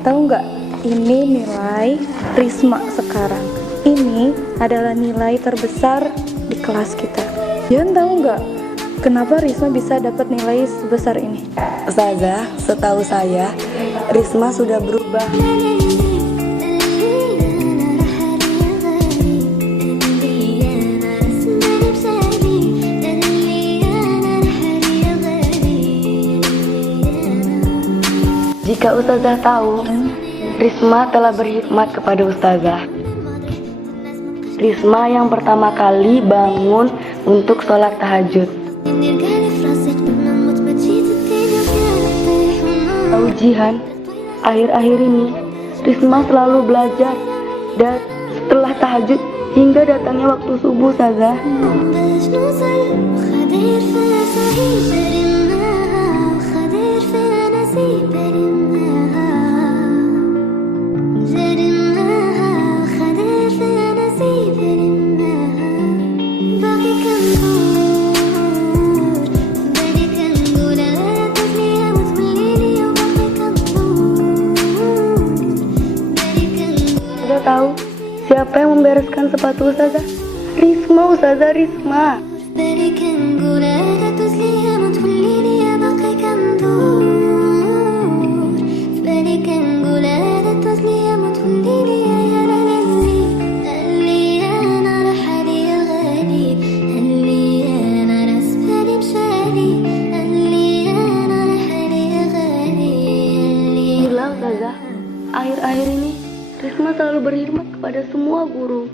Tahu nggak? Ini nilai Risma sekarang. Ini adalah nilai terbesar di kelas kita. Kalian tahu nggak kenapa Risma bisa dapat nilai sebesar ini? Ustazah, setahu saya Risma sudah berubah. Jika Ustazah tahu, Risma telah berhikmat kepada Ustazah. Risma yang pertama kali bangun untuk sholat tahajud. Tahu Jihan, akhir-akhir ini Risma selalu belajar dan setelah tahajud hingga datangnya waktu subuh, Ustazah. Sudah tahu siapa yang membereskan sepatu Ustazah? Risma, Ustazah, Risma. Gila Ustazah, akhir-akhir ini Risma selalu berkhidmat kepada semua guru.